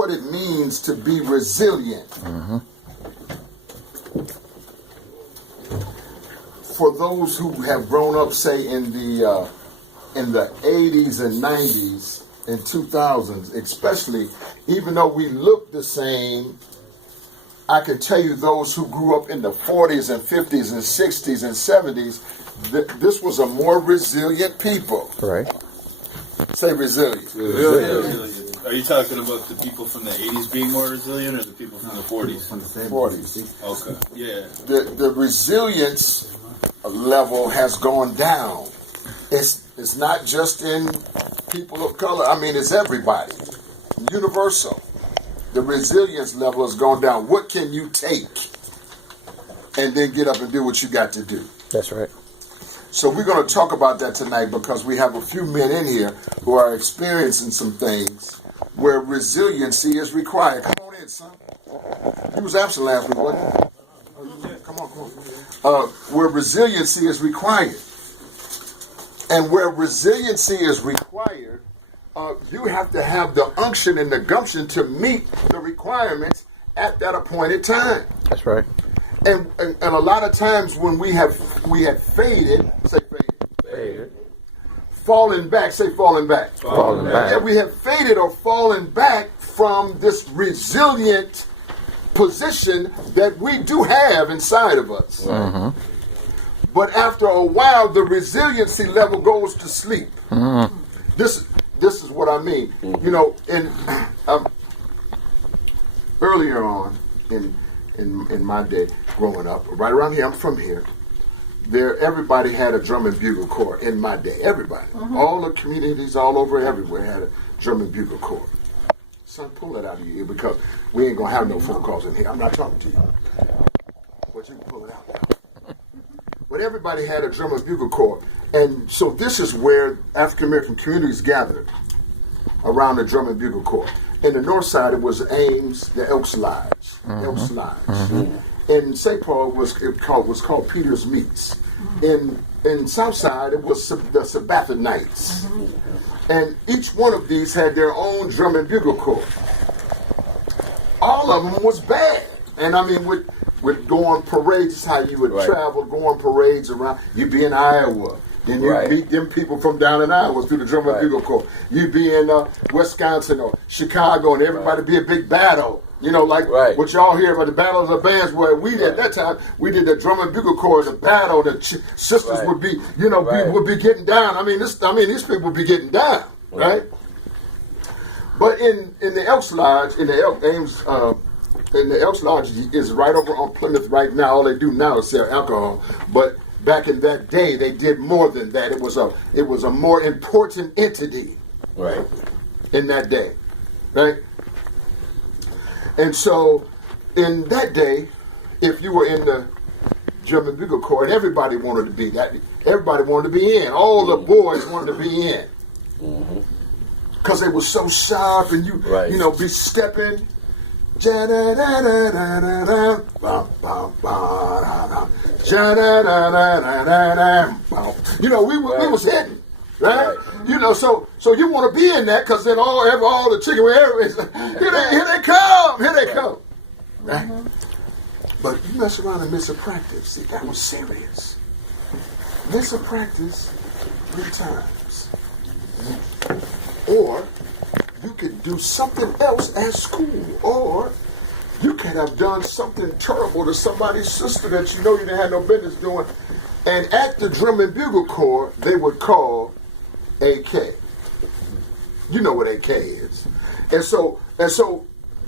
what it means to be resilient. For those who have grown up, say in the 80s and 90s and 2000s, especially, even though we look the same, I can tell you those who grew up in the 40s and 50s and 60s and 70s, this was a more resilient people. Right. Say resilient. Resilient. Are you talking about the people from the 80s being more resilient, or the people from the 40s? 40s. Okay. Yeah. The resilience level has gone down. It's not just in people of color. I mean, it's everybody. Universal. The resilience level has gone down. What can you take and then get up and do what you got to do? That's right. So we're going to talk about that tonight because we have a few men in here who are experiencing some things where resiliency is required. Come on in, son. You was absent last week, wasn't you? Come on. Where resiliency is required. And where resiliency is required, you have to have the unction and the gumption to meet the requirements at that appointed time. That's right. And a lot of times when we have faded, say faded. Fallen back, say fallen back. Fallen back. Yeah, we have faded or fallen back from this resilient position that we do have inside of us. Mm-hmm. But after a while, the resiliency level goes to sleep. Mm-hmm. This is what I mean. You know, earlier on in my day growing up, right around here, I'm from here. Everybody had a drum and bugle corps in my day. Everybody, all the communities all over everywhere had a drum and bugle corps. Son, pull that out of your ear because we ain't gonna have no phone calls in here. I'm not talking to you, but you can pull it out now. But everybody had a drum and bugle corps, and so this is where African American communities gathered around the drum and bugle corps. In the north side, it was Ames, the Elks Lodge. Elks Lodge. In St. Paul, it was called Peter's Meats. In south side, it was the Sabbathanites. And each one of these had their own drum and bugle corps. All of them was bad. And I mean, with go on parades, how you would travel, go on parades around. You'd be in Iowa. Then you meet them people from down in Iowa through the drum and bugle corps. You'd be in Wisconsin or Chicago, and everybody be a big battle. You know, like what y'all hear about the Battle of the Bands, where we at that time, we did the drum and bugle corps, the battle, the sisters would be, would be getting down. I mean, these people would be getting down, right? But in the Elks Lodge, in the Elks Lodge is right over on Plymouth right now. All they do now is sell alcohol, but back in that day, they did more than that. It was a more important entity, in that day, right? And so, in that day, if you were in the drum and bugle corps, and everybody wanted to be that, everybody wanted to be in. All the boys wanted to be in, because they were so sharp, and you be stepping. We was hitting. Right? So you want to be in that because then all the chicken here they come. Right? But you mess around and miss a practice. See, that was serious. Miss a practice 3 times. Or you could do something else at school. Or you could have done something terrible to somebody's sister that you didn't have no business doing. And at the drum and bugle corps, they would call AK. You know what AK is. And so,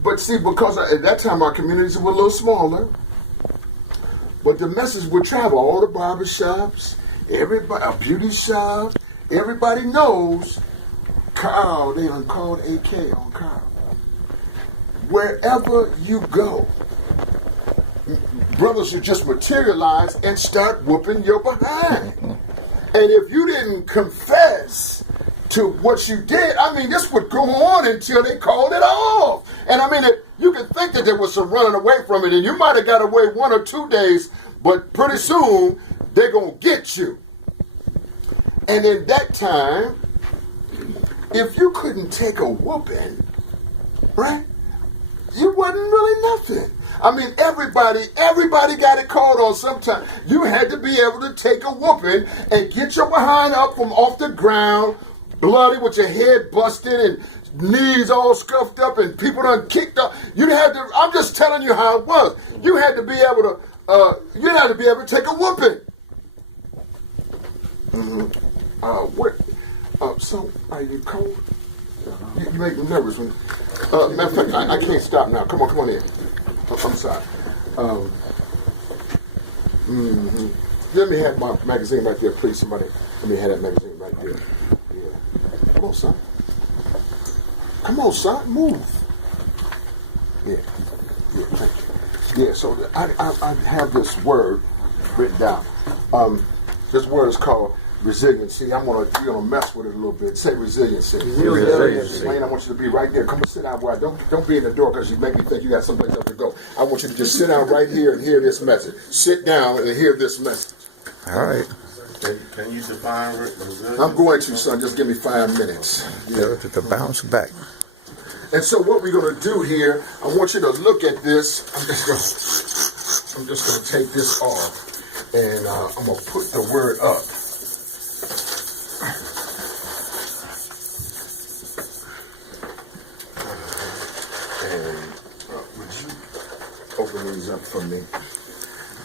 but see, because at that time our communities were a little smaller, but the message would travel all the barbershops, everybody, beauty shops, everybody knows Carl, they done called AK on Carl. Wherever you go, brothers should just materialize and start whooping your behind. And if you didn't confess to what you did, this would go on until they called it off. And you could think that there was some running away from it, and you might have got away 1 or 2 days, but pretty soon they're going to get you. And in that time, if you couldn't take a whooping, right? you wasn't really nothing. I mean, everybody got it called on sometime. You had to be able to take a whooping and get your behind up from off the ground, bloody with your head busted and knees all scuffed up and people done kicked up. You had to. I'm just telling you how it was. You had to be able to. You had to be able to take a whooping. So are you cold? You make me nervous when. Matter of fact, I can't stop now. Come on in. I'm sorry. Let me have my magazine right there, please. Somebody, let me have that magazine right there. Yeah. Come on, son. Move. Yeah. Thank you. Yeah. So I have this word written down. This word is called resiliency. You're gonna mess with it a little bit. Say resiliency. Resiliency. Wayne, I want you to be right there. Come and sit down where don't be in the door because you make me think you got someplace else to go. I want you to just sit down right here and hear this message. Sit down and hear this message. All right. Can you define resilience? I'm going to, son. Just give me 5 minutes. Yeah, to bounce back. And so what we're gonna do here, I want you to look at this. I'm just gonna take this off, and I'm gonna put the word up. Would you open these up for me?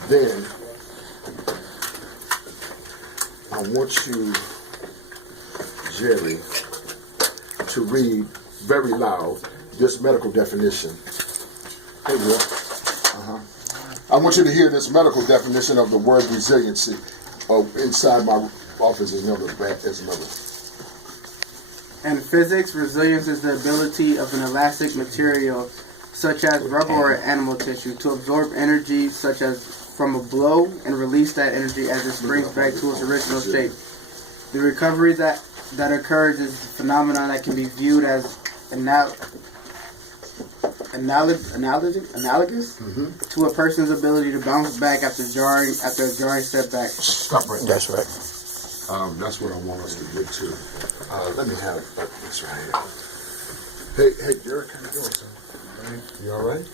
Then I want you, Jerry, to read very loud this medical definition. Hey, Will. I want you to hear this medical definition of the word resiliency. Inside my office is another. In physics, resilience is the ability of an elastic material, such as rubber or animal tissue, to absorb energy such as from a blow and release that energy as it springs back to its original shape. The recovery that occurs is a phenomenon that can be viewed as analogous to a person's ability to bounce back after a jarring setback. Stop right there. That's right. That's what I want us to get to. Let me have this right here. Hey, Derek, how you doing, son? You all right?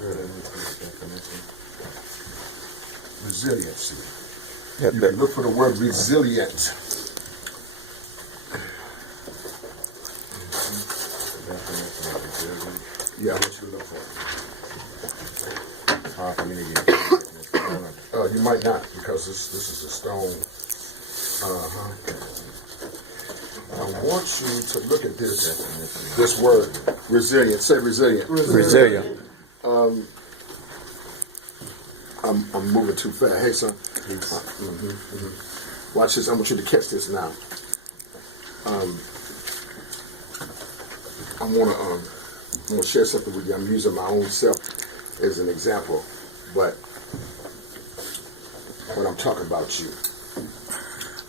Good. Resiliency. Yeah, You can look for the word resilient. Yeah, I want you to look for it. You might not, because this is a stone. I want you to look at this word, resilient. Say resilient. Resilient. I'm moving too fast. Hey, son. Watch this. I want you to catch this now. I want to share something with you. I'm using my own self as an example, but when I'm talking about you,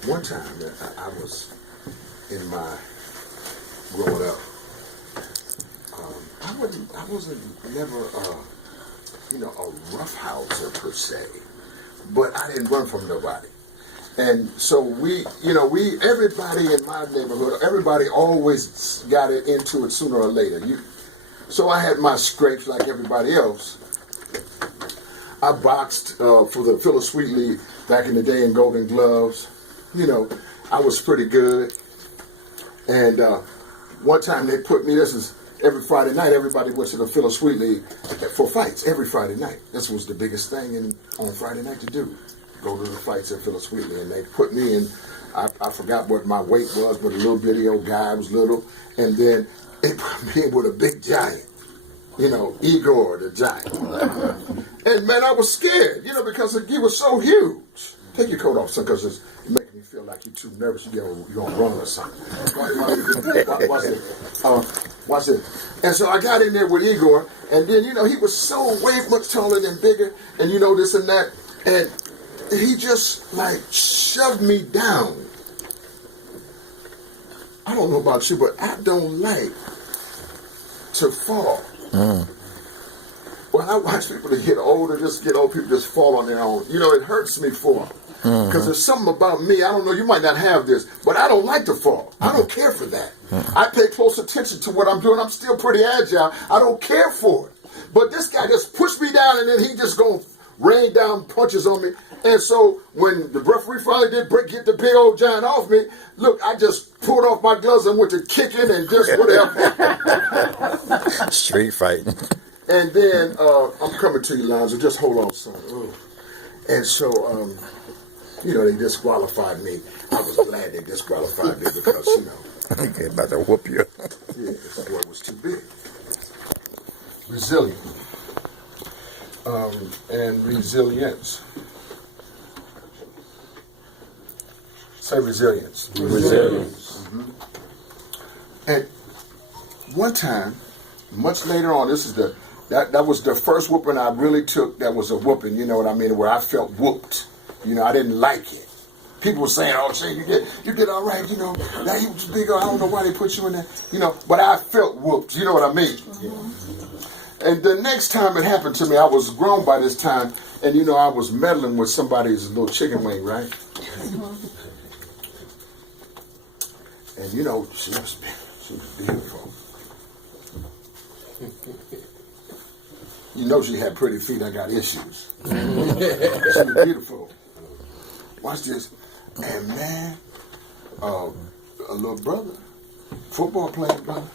one time I was in my growing up. I wasn't never a roughhouser per se, but I didn't run from nobody. And so everybody in my neighborhood, everybody always got it into it sooner or later. So I had my scrapes like everybody else. I boxed for the Phyllis Sweetley back in the day in Golden Gloves. I was pretty good. And one time they put me, this is every Friday night, everybody went to the Phyllis Sweetley for fights every Friday night. This was the biggest thing on Friday night to do. Go to the fights at Phyllis Sweetley. And they put me in, I forgot what my weight was, but a little bitty old guy, I was little. And then they put me in with a big giant, Igor the giant. And man, I was scared, because he was so huge. Take your coat off, son, because it's making me feel like you're too nervous. You're going to run or something. Watch it. And so I got in there with Igor, and then, he was so way much taller and bigger, and this and that. And he just, shoved me down. I don't know about you, but I don't like to fall. When I watch people that get older, just get old people just fall on their own, it hurts me for them. Because there's something about me, I don't know, you might not have this, but I don't like to fall. I don't care for that. I pay close attention to what I'm doing. I'm still pretty agile. I don't care for it. But this guy just pushed me down, and then he just gonna rain down punches on me. And so when the referee finally did get the big old giant off me, look, I just pulled off my gloves and went to kicking and just whatever. Street fighting. And then I'm coming to you, Lonzo. Just hold on, son. Oh. And so, they disqualified me. I was glad they disqualified me because, They about to whoop you. this boy was too big. Resilient. And resilience. Say resilience. Resilience. Mm-hmm. And one time, much later on, that was the first whooping I really took. That was a whooping, you know what I mean, where I felt whooped. I didn't like it. People were saying, "Oh, say you did all right, Now you was bigger. I don't know why they put you in there, But I felt whooped. You know what I mean? Mm-hmm. And the next time it happened to me, I was grown by this time, and I was meddling with somebody's little chicken wing, right? Mm-hmm. And she was beautiful. She had pretty feet. I got issues. She was beautiful. Watch this. And man, a little brother, football playing brother,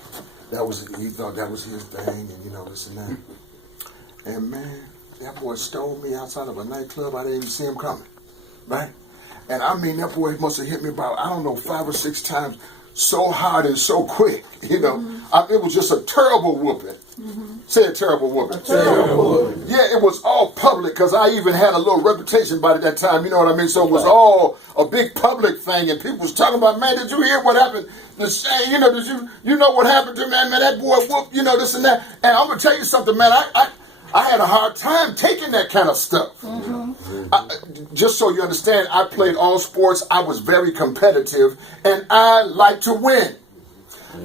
he thought that was his thing, and this and that. And man, that boy stole me outside of a nightclub. I didn't even see him coming, right? And I mean, that boy must have hit me about, 5 or 6 times, so hard and so quick, it was just a terrible whooping. Mm-hmm. Say a terrible whooping. Yeah, it was all public because I even had a little reputation by that time, you know what I mean? So it was all a big public thing, and people was talking about, man, did you hear what happened? Did you know what happened to man, that boy whooped, this and that. And I'm gonna tell you something, man, I had a hard time taking that kind of stuff. Mm-hmm. Just so you understand, I played all sports. I was very competitive, and I like to win.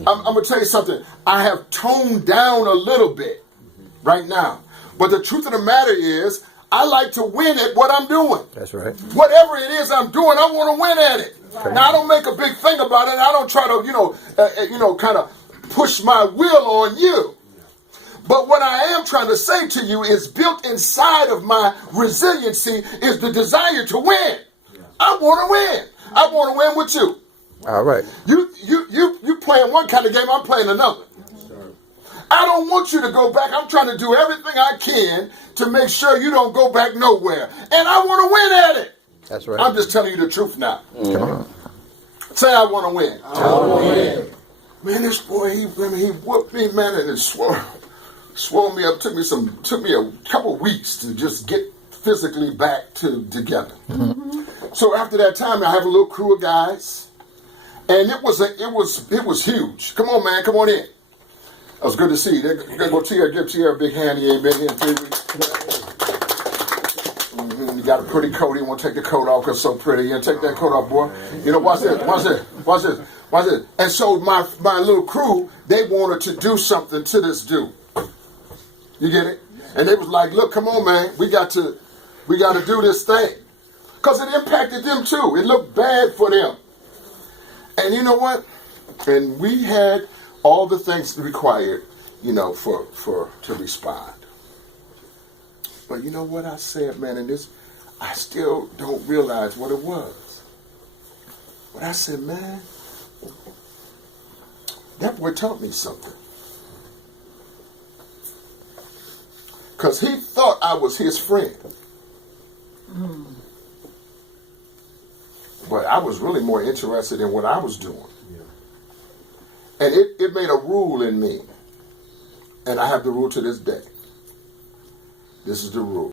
I'm going to tell you something. I have toned down a little bit right now. But the truth of the matter is, I like to win at what I'm doing. That's right. Whatever it is I'm doing, I want to win at it. Right. Now, I don't make a big thing about it. I don't try to, kind of push my will on you. But what I am trying to say to you is built inside of my resiliency is the desire to win. I want to win. I want to win with you. All right. You playing one kind of game, I'm playing another. I don't want you to go back. I'm trying to do everything I can to make sure you don't go back nowhere. And I want to win at it. That's right. I'm just telling you the truth now. Come on. Say I want to win. I want to win. Man, this boy, he whooped me, man, and it swole me up. Took me a couple weeks to just get physically back together. Mm-hmm. So after that time, I have a little crew of guys. And it was huge. Come on, man, come on in. It was good to see you. They're going to give Tierra a big hand. He ain't been here in 3 weeks. Mm-hmm. You got a pretty coat. You want to take the coat off because it's so pretty. Take that coat off, boy. Watch this. And so my little crew, they wanted to do something to this dude. You get it? And they was like, look, come on, man. We got to do this thing. Because it impacted them too. It looked bad for them. And you know what? And we had all the things required, to respond. But you know what I said, man, and this, I still don't realize what it was. But I said, man, that boy taught me something. Because he thought I was his friend. Mm. But I was really more interested in what I was doing. Yeah. And it made a rule in me. And I have the rule to this day. This is the rule.